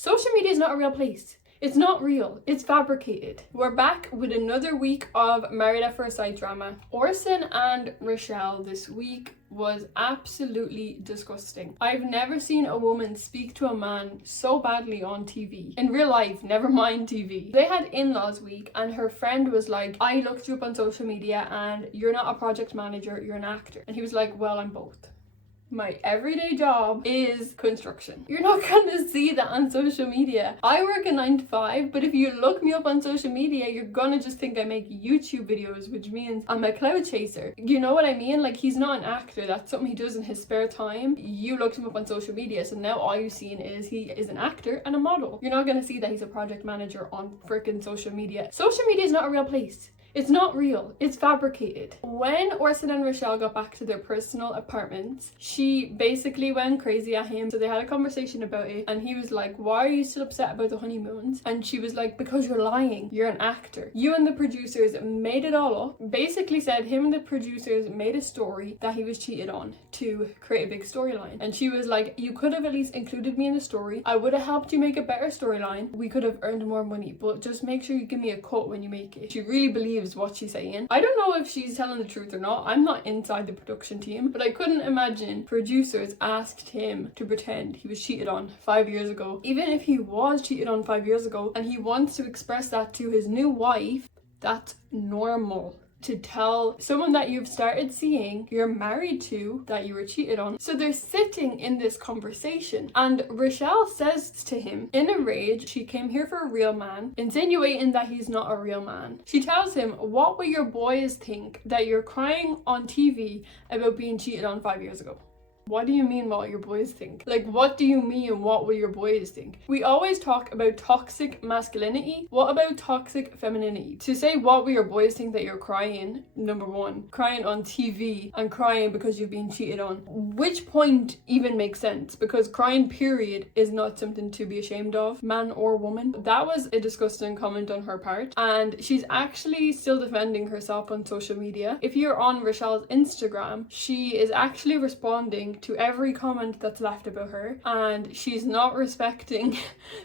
Social media is not a real place. It's not real. It's fabricated. We're back with another week of Married at First Sight drama. Orson and Richelle this week was absolutely disgusting. I've never seen a woman speak to a man so badly on TV. In real life, never mind TV. They had in-laws week and her friend was like, I looked you up on social media and you're not a project manager, you're an actor. And he was like, well, I'm both. My everyday job is construction. You're not gonna see that on social media. I work a 9 to 5, but if you look me up on social media, you're gonna just think I make YouTube videos, which means I'm a cloud chaser. You know what I mean? Like, he's not an actor. That's something he does in his spare time. You looked him up on social media, so now all you've seen is he is an actor and a model. You're not gonna see that he's a project manager on freaking social media. Social media is not a real place. It's not real. It's fabricated. When Orson and Richelle got back to their personal apartments, she basically went crazy at him. So they had a conversation about it and he was like, why are you still upset about the honeymoons? And she was like, because you're lying. You're an actor. You and the producers made it all up. Basically said him and the producers made a story that he was cheated on to create a big storyline. And she was like, you could have at least included me in the story. I would have helped you make a better storyline. We could have earned more money, but just make sure you give me a cut when you make it. She really believes what she's saying. I don't know if she's telling the truth or not. I'm not inside the production team, but I couldn't imagine producers asked him to pretend he was cheated on 5 years ago. Even if he was cheated on 5 years ago and he wants to express that to his new wife, that's normal. To tell someone that you've started seeing you're married to that you were cheated on. So they're sitting in this conversation and Richelle says to him in a rage, she came here for a real man, insinuating that he's not a real man. She tells him, what will your boys think that you're crying on TV about being cheated on 5 years ago? What do you mean what your boys think? Like, what do you mean what will your boys think? We always talk about toxic masculinity. What about toxic femininity? To say what will your boys think that you're crying, number one, crying on TV and crying because you've been cheated on. Which point even makes sense? Because crying period is not something to be ashamed of, man or woman. That was a disgusting comment on her part and she's actually still defending herself on social media. If you're on Richelle's Instagram, she is actually responding to every comment that's left about her and she's not respecting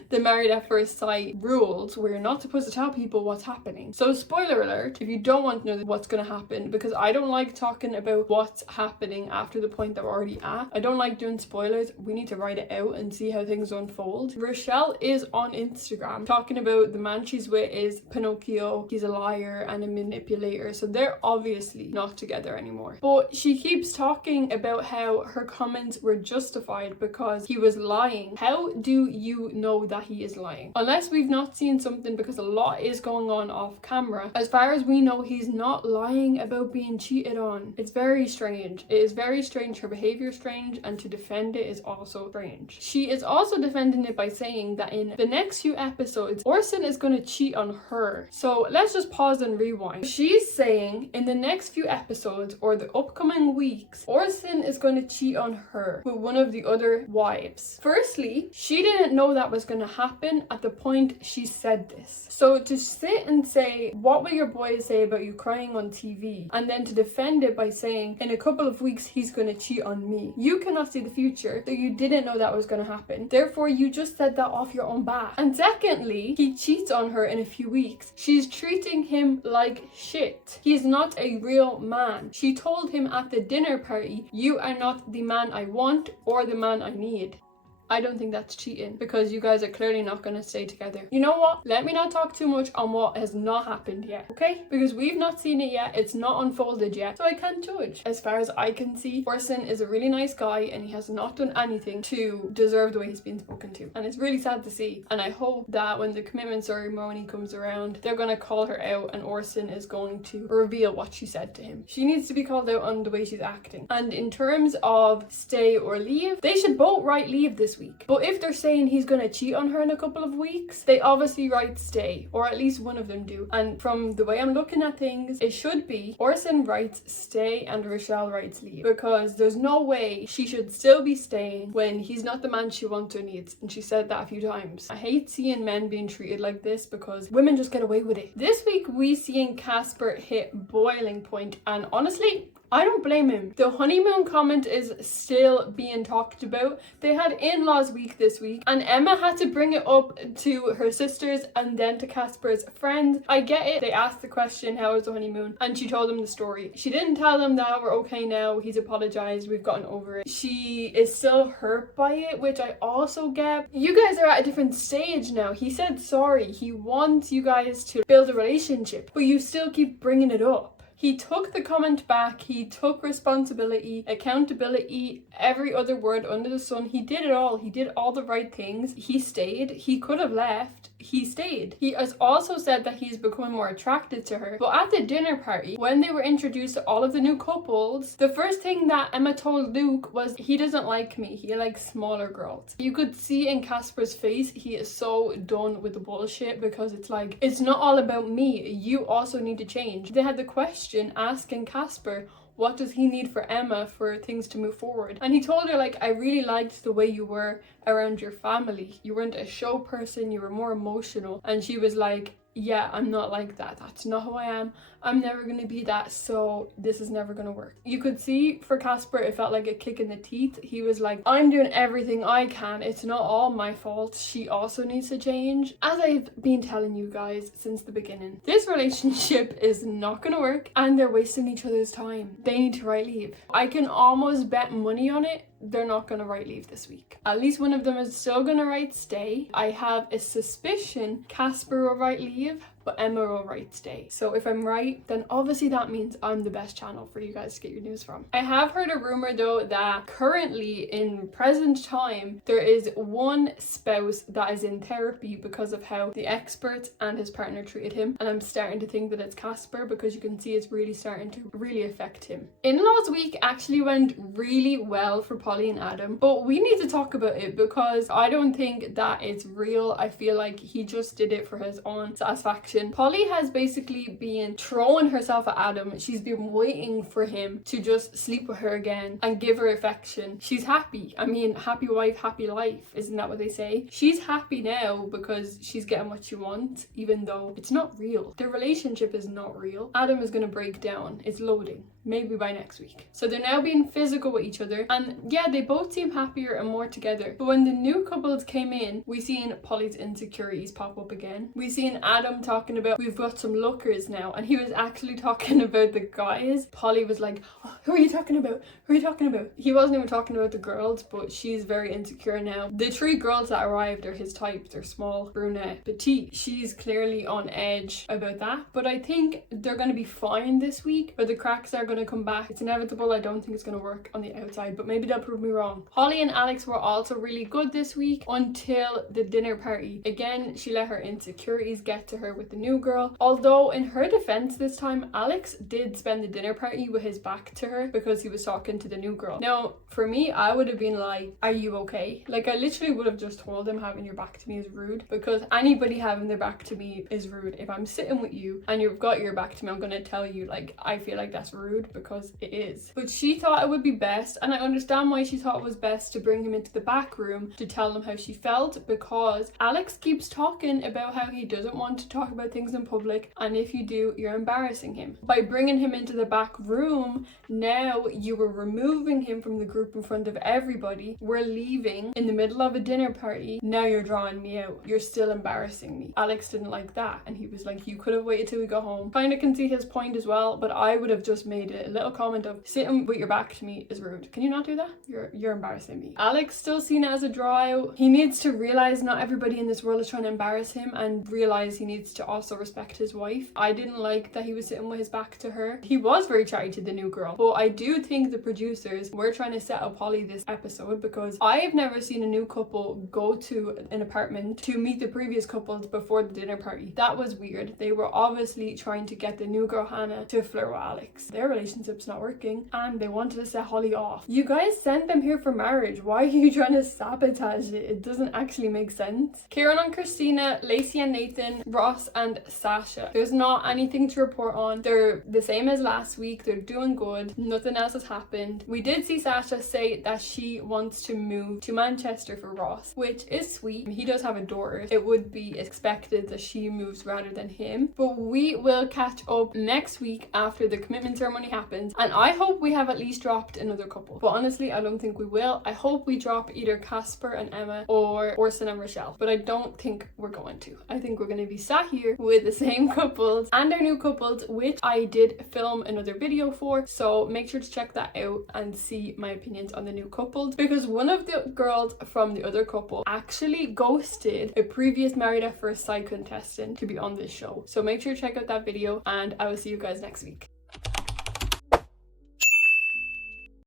the Married at First Sight rules where you're not supposed to tell people what's happening. So spoiler alert if you don't want to know what's going to happen, because I don't like talking about what's happening after the point that we're already at. I don't like doing spoilers. We need to write it out and see how things unfold. Richelle is on Instagram talking about the man she's with is Pinocchio, he's a liar and a manipulator, so they're obviously not together anymore. But she keeps talking about how her comments were justified because he was lying. How do you know that he is lying? Unless we've not seen something, because a lot is going on off camera. As far as we know, he's not lying about being cheated on. It's very strange. It is very strange. Her behavior is strange and to defend it is also strange. She is also defending it by saying that in the next few episodes, Orson is going to cheat on her. So let's just pause and rewind. She's saying in the next few episodes or the upcoming weeks, Orson is going to cheat on her with one of the other wives. Firstly, she didn't know that was going to happen at the point she said this. So to sit and say, what will your boys say about you crying on TV? And then to defend it by saying, in a couple of weeks, he's going to cheat on me. You cannot see the future, so you didn't know that was going to happen. Therefore, you just said that off your own back. And secondly, he cheats on her in a few weeks. She's treating him like shit. He's not a real man. She told him at the dinner party, you are not the man I want or the man I need. I don't think that's cheating, because you guys are clearly not going to stay together. You know what? Let me not talk too much on what has not happened yet, okay? Because we've not seen it yet. It's not unfolded yet. So I can't judge. As far as I can see, Orson is a really nice guy and he has not done anything to deserve the way he's been spoken to. And it's really sad to see. And I hope that when the commitment ceremony comes around, they're going to call her out and Orson is going to reveal what she said to him. She needs to be called out on the way she's acting. And in terms of stay or leave, they should both write leave this week. But if they're saying he's going to cheat on her in a couple of weeks, they obviously write stay, or at least one of them do. And from the way I'm looking at things, it should be Orson writes stay and Richelle writes leave, because there's no way she should still be staying when he's not the man she wants or needs. And she said that a few times. I hate seeing men being treated like this because women just get away with it. This week we seeing Casper hit boiling point, and honestly, I don't blame him. The honeymoon comment is still being talked about. They had in-laws week this week and Emma had to bring it up to her sisters and then to Casper's friends. I get it. They asked the question, how was the honeymoon? And she told them the story. She didn't tell them that we're okay now, he's apologized, we've gotten over it. She is still hurt by it, which I also get. You guys are at a different stage now. He said sorry. He wants you guys to build a relationship, but you still keep bringing it up. He took the comment back, he took responsibility, accountability, every other word under the sun. He did it all. He did all the right things. He stayed. He could have left. He stayed. He has also said that he's becoming more attracted to her. But at the dinner party, when they were introduced to all of the new couples, the first thing that Emma told Luke was, he doesn't like me. He likes smaller girls. You could see in Casper's face, he is so done with the bullshit because it's like, it's not all about me. You also need to change. They had the question asking Casper, what does he need for Emma for things to move forward? And he told her, like, I really liked the way you were around your family. You weren't a show person, you were more emotional. And she was like, yeah, I'm not like that. That's not who I am. I'm never going to be that, so this is never going to work. You could see for Casper, it felt like a kick in the teeth. He was like, I'm doing everything I can. It's not all my fault. She also needs to change. As I've been telling you guys since the beginning, this relationship is not going to work and they're wasting each other's time. They need to write leave. I can almost bet money on it. They're not going to write leave this week. At least one of them is still going to write stay. I have a suspicion Casper will write leave, but Emma will write stay. So if I'm right, then obviously that means I'm the best channel for you guys to get your news from. I have heard a rumor though that currently in present time, there is one spouse that is in therapy because of how the expert and his partner treated him. And I'm starting to think that it's Casper because you can see it's really starting to really affect him. In-laws week actually went really well for Polly and Adam, but we need to talk about it because I don't think that it's real. I feel like he just did it for his own satisfaction. Polly has basically been throwing herself at Adam. She's been waiting for him to just sleep with her again and give her affection. She's happy. I mean, happy wife, happy life. Isn't that what they say? She's happy now because she's getting what she wants, even though it's not real. Their relationship is not real. Adam is going to break down. It's loading. Maybe by next week. So they're now being physical with each other. And yeah, they both seem happier and more together. But when the new couples came in, we seen Polly's insecurities pop up again. We seen Adam talking about, we've got some lookers now. And he was actually talking about the guys. Polly was like, oh, who are you talking about? Who are you talking about? He wasn't even talking about the girls, but she's very insecure now. The three girls that arrived are his type. They're small, brunette, petite. She's clearly on edge about that. But I think they're going to be fine this week. But the cracks are going to come back. It's inevitable. I don't think it's going to work on the outside, but maybe they'll prove me wrong. Holly and Alex were also really good this week until the dinner party. Again, she let her insecurities get to her with the new girl. Although in her defense this time, Alex did spend the dinner party with his back to her because he was talking to the new girl. Now, for me, I would have been like, are you okay? Like, I literally would have just told him having your back to me is rude, because anybody having their back to me is rude. If I'm sitting with you and you've got your back to me, I'm going to tell you, like, I feel like that's rude, because it is. But she thought it would be best, and I understand why she thought it was best, to bring him into the back room to tell him how she felt, because Alex keeps talking about how he doesn't want to talk about things in public, and if you do, you're embarrassing him. By bringing him into the back room, now you were removing him from the group in front of everybody. We're leaving in the middle of a dinner party. Now you're drawing me out. You're still embarrassing me. Alex didn't like that, and he was like, you could have waited till we got home. Kind of can see his point as well, but I would have just made it a little comment of, sitting with your back to me is rude. Can you not do that? You're embarrassing me. Alex still seen it as a draw out. He needs to realize not everybody in this world is trying to embarrass him, and realize he needs to also respect his wife. I didn't like that he was sitting with his back to her. He was very chatty to the new girl, but I do think the producers were trying to set up Polly this episode, because I've never seen a new couple go to an apartment to meet the previous couples before the dinner party. That was weird. They were obviously trying to get the new girl Hannah to flirt with Alex. Their relationship's not working, and they wanted to set Holly off. You guys sent them here for marriage. Why are you trying to sabotage it? It doesn't actually make sense. Kieran and Christina, Lacey and Nathan, Ross and Sasha. There's not anything to report on. They're the same as last week. They're doing good. Nothing else has happened. We did see Sasha say that she wants to move to Manchester for Ross, which is sweet. He does have a daughter. It would be expected that she moves rather than him. But we will catch up next week after the commitment ceremony happens, and I hope we have at least dropped another couple. But honestly, I don't think we will. I hope we drop either Casper and Emma or Orson and Michelle, but I don't think we're going to. I think we're going to be sat here with the same couples and our new couples, which I did film another video for, so make sure to check that out and see my opinions on the new couples, because one of the girls from the other couple actually ghosted a previous Married at First Sight contestant to be on this show. So make sure to check out that video, and I will see you guys next week.